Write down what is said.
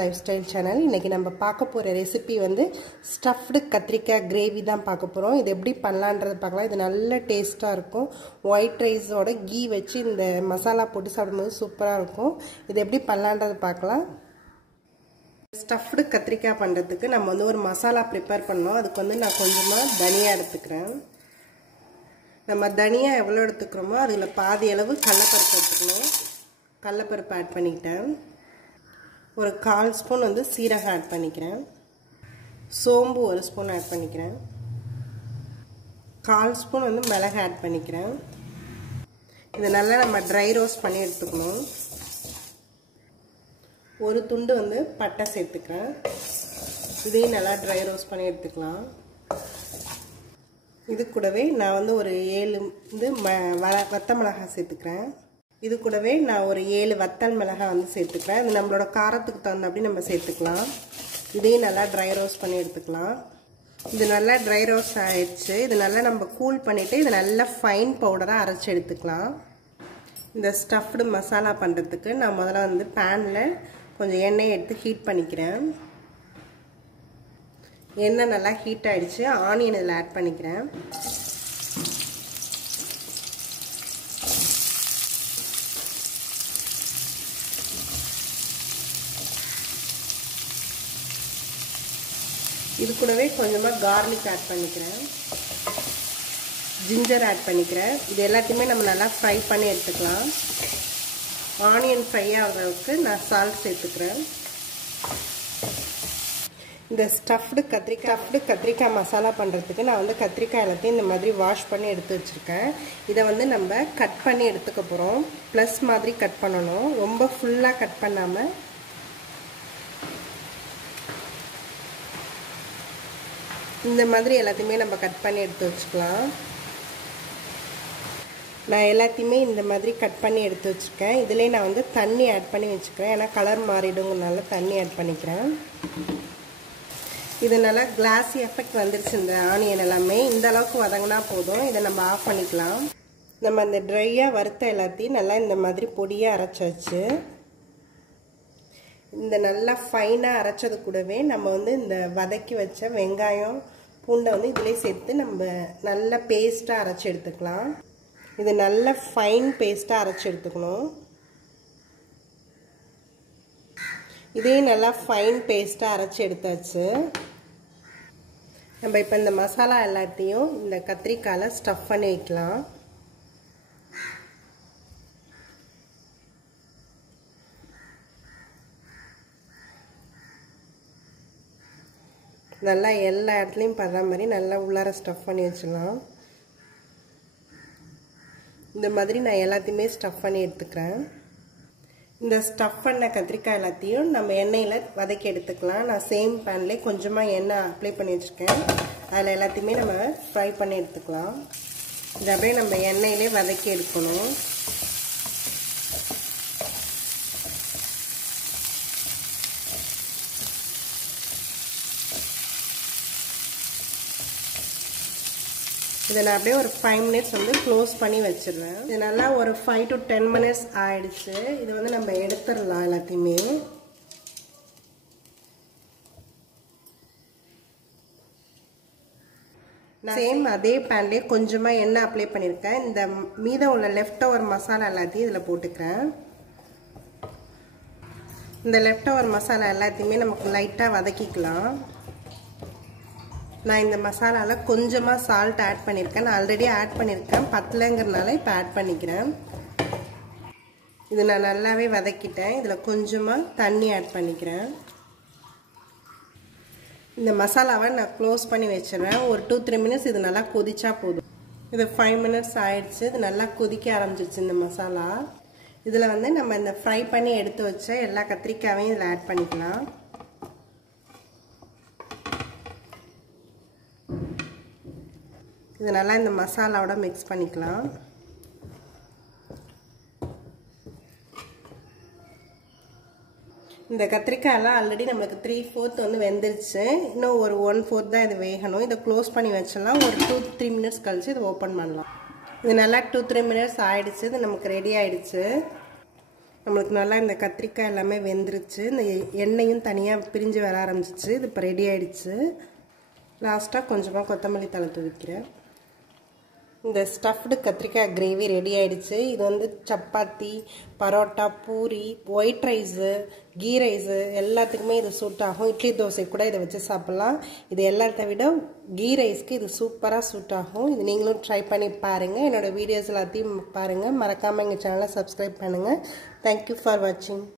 lifestyle channel. இன்னைக்கு நம்ம பார்க்க போற ரெசிபி வந்து ஸ்டஃப்டு கத்திரிக்காய் கிரேவி தான் பார்க்க போறோம். இது எப்படி பண்ணலாம்ன்றது பார்க்கலாம். இது நல்ல டேஸ்டா இருக்கும். ஒயிட் ரைஸோட கீ வச்சு இந்த மசாலா போட்டு சாப்பிடும்போது சூப்பரா இருக்கும். இது எப்படி பண்ணலாம்ன்றது பார்க்கலாம். ஸ்டஃப்டு கத்திரிக்காய் பண்றதுக்கு நம்ம வந்து ஒரு மசாலா ப்ரிப்பேர் பண்ணோம். அதுக்கு வந்து நான் கொஞ்சமா தனியா எடுத்துக்கிறேன். நம்ம தனியா எவ்வளவு எடுத்துக்கிறோமோ அதுல பாதி அளவு கடலைப்பருப்பு எடுத்துக்கணும். கடலைப்பருப்பு ஆட் பண்ணிட்டேன். ஒரு 1/4 ஸ்பூன் வந்து சீரகம் ஆட் பண்ணிக்கிறேன். சோம்பு 1 ஸ்பூன் ஆட் பண்ணிக்கிறேன். 1/4 ஸ்பூன் வந்து மிளகு ஆட் பண்ணிக்கிறேன். இது நல்லா நம்ம ட்ரை ரோஸ்ட் பண்ணி எடுத்துக்கணும். ஒரு துண்டு வந்து பட்டை சேர்த்துக்கிறேன். இதையும் நல்லா ட்ரை ரோஸ்ட் பண்ணி எடுத்துக்கலாம். இது கூடவே நான் வந்து ஒரு 7 வந்து வத்த மிளகாய் சேர்த்துக்கிறேன். இது கூடவே நான் ஒரு 7 வத்தல் மிளகாய் வந்து சேர்த்துக்கிறேன். இது நம்மளோட காரத்துக்கு தகுந்தபடி நம்ம சேர்த்துக்கலாம். இதையும் நல்லா ட்ரை ரோஸ்ட் பண்ணி எடுத்துக்கலாம். இது நல்லா ட்ரை ரோஸ்ட் ஆயிடுச்சு. இது நல்லா நம்ம கூல் பண்ணிவிட்டு இது நல்லா ஃபைன் பவுடராக அரைச்சி எடுத்துக்கலாம். இந்த ஸ்டஃப்டு மசாலா பண்ணுறதுக்கு நான் முதல்ல வந்து பேனில் கொஞ்சம் எண்ணெய் எடுத்து ஹீட் பண்ணிக்கிறேன். எண்ணெய் நல்லா ஹீட் ஆயிடுச்சு. ஆனியன் இதில் ஆட் பண்ணிக்கிறேன். இது கூடவே கொஞ்சமாக கார்லிக் ஆட் பண்ணிக்கிறேன். ஜிஞ்சர் ஆட் பண்ணிக்கிறேன். இது எல்லாத்தையுமே நம்ம நல்லா ஃப்ரை பண்ணி எடுத்துக்கலாம். ஆனியன் ஃப்ரை ஆகிறதுக்கு நான் சால்ட் சேர்த்துக்கிறேன். இந்த ஸ்டஃப்டு கத்திரிக்காய் மசாலா பண்ணுறதுக்கு நான் வந்து கத்திரிக்காய் எல்லாத்தையும் இந்த மாதிரி வாஷ் பண்ணி எடுத்து வச்சுருக்கேன். இதை வந்து நம்ம கட் பண்ணி எடுத்துக்க போகிறோம். ப்ளஸ் மாதிரி கட் பண்ணணும். ரொம்ப ஃபுல்லாக கட் பண்ணாமல் இந்த மாதிரி எல்லாத்தையுமே நம்ம கட் பண்ணி எடுத்து வச்சுக்கலாம். நான் எல்லாத்தையுமே இந்த மாதிரி கட் பண்ணி எடுத்து வச்சுருக்கேன். இதிலே நான் வந்து தண்ணி ஆட் பண்ணி வச்சுக்கிறேன். ஏன்னா கலர் மாறிடுங்கனால தண்ணி ஆட் பண்ணிக்கிறேன். இது நல்லா கிளாஸி எஃபெக்ட் வந்துருச்சு. இந்த ஆனியன் எல்லாமே இந்த அளவுக்கு வதங்கினா போதும். இதை நம்ம ஆஃப் பண்ணிக்கலாம். நம்ம இந்த ட்ரையாக வறுத்த எல்லாத்தையும் நல்லா இந்த மாதிரி பொடியாக அரைச்சாச்சு. இந்த நல்லா ஃபைனாக அரைச்சது கூடவே நம்ம வந்து இந்த வதக்கி வச்ச வெங்காயம் பூண்டை வந்து இதிலே சேர்த்து நம்ம நல்லா பேஸ்ட்டாக அரைச்சி எடுத்துக்கலாம். இது நல்ல ஃபைன் பேஸ்ட்டாக அரைச்சி எடுத்துக்கணும். இதே நல்லா ஃபைன் பேஸ்ட்டாக அரைச்சி எடுத்தாச்சு. நம்ம இப்போ இந்த மசாலா எல்லாத்தையும் இந்த கத்திரிக்காயில் ஸ்டஃப் பண்ணி வைக்கலாம். நல்லா எல்லா இடத்துலையும் படுற மாதிரி நல்லா உள்ளார ஸ்டஃப் பண்ணி வச்சிடலாம். இந்த மாதிரி நான் எல்லாத்தையுமே ஸ்டஃப் பண்ணி எடுத்துக்கிறேன். இந்த ஸ்டஃப் பண்ண கத்திரிக்காய் எல்லாத்தையும் நம்ம எண்ணெயில் வதக்கி எடுத்துக்கலாம். நான் சேம் பேன்லேயே கொஞ்சமாக எண்ணெய் அப்ளை பண்ணி வச்சுருக்கேன். அதில் எல்லாத்தையுமே நம்ம ஃப்ரை பண்ணி எடுத்துக்கலாம். இது அப்படியே நம்ம எண்ணெயிலே வதக்கி எடுக்கணும். இதை நான் அப்படியே ஒரு 5 மினிட்ஸ் வந்து க்ளோஸ் பண்ணி வச்சிடுறேன். இது நல்லா ஒரு 5 to 10 மினிட்ஸ் ஆயிடுச்சு. இது வந்து நம்ம எடுத்துடலாம் எல்லாத்தையுமே. சேம் அதே பேன்லேயே கொஞ்சமாக எண்ணெய் அப்ளை பண்ணியிருக்கேன். இந்த மீதம் உள்ள லெஃப்ட் ஓவர் மசாலா எல்லாத்தையும் இதில் போட்டுக்கிறேன். இந்த லெஃப்ட் ஓவர் மசாலா எல்லாத்தையுமே நமக்கு லைட்டாக வதக்கிக்கலாம். நான் இந்த மசாலாவில் கொஞ்சமாக சால்ட் ஆட் பண்ணியிருக்கேன். நான் ஆல்ரெடி ஆட் பண்ணியிருக்கேன். பத்தலைங்கிறதுனால இப்போ ஆட் பண்ணிக்கிறேன். இது நான் நல்லாவே வதக்கிட்டேன். இதில் கொஞ்சமாக தண்ணி ஆட் பண்ணிக்கிறேன். இந்த மசாலாவை நான் க்ளோஸ் பண்ணி வச்சிடுறேன். ஒரு 2-3 மினிட்ஸ் இது நல்லா கொதிச்சா போதும். இது 5 மினிட்ஸ் ஆயிடுச்சு. இது நல்லா கொதிக்க ஆரம்பிச்சிச்சு இந்த மசாலா. இதில் வந்து நம்ம இந்த ஃப்ரை பண்ணி எடுத்து வச்ச எல்லா கத்திரிக்காயையும் இதில் ஆட் பண்ணிக்கலாம். இது நல்லா இந்த மசாலாவோட மிக்ஸ் பண்ணிக்கலாம். இந்த கத்திரிக்காயெல்லாம் ஆல்ரெடி நமக்கு 3/4 வந்து வெந்துருச்சு. இன்னும் ஒரு 1/4 தான் இது வேகணும். இதை க்ளோஸ் பண்ணி வச்சிடலாம். ஒரு 2-3 மினிட்ஸ் கழிச்சு இதை ஓப்பன் பண்ணலாம். இது நல்லா 2-3 மினிட்ஸ் ஆயிடுச்சு. இது நமக்கு ரெடி ஆயிடுச்சு. நம்மளுக்கு நல்லா இந்த கத்திரிக்காய் எல்லாமே வெந்துருச்சு. இந்த எண்ணெயும் தனியாக பிரிஞ்சு வர ஆரம்பிச்சிச்சு. இது இப்போ ரெடி ஆகிடுச்சு. லாஸ்ட்டாக கொஞ்சமாக கொத்தமல்லி தழை தூவிக்கிறேன். இந்த ஸ்டஃப்டு கத்திரிக்காய் கிரேவி ரெடி ஆகிடுச்சு. இது வந்து chapati, paratha, puri, white rice, ghee rice எல்லாத்துக்குமே இது சூட் ஆகும். இட்லி தோசை கூட இதை வச்சு சாப்பிட்லாம். இது எல்லாத்த விட கீ ரைஸ்க்கு இது சூப்பராக சூட் ஆகும். இது நீங்களும் ட்ரை பண்ணி பாருங்கள். என்னோடய வீடியோஸ் எல்லாத்தையும் பாருங்கள். மறக்காமல் எங்கள் சேனலை சப்ஸ்கிரைப் பண்ணுங்கள். தேங்க்யூ ஃபார் வாட்சிங்.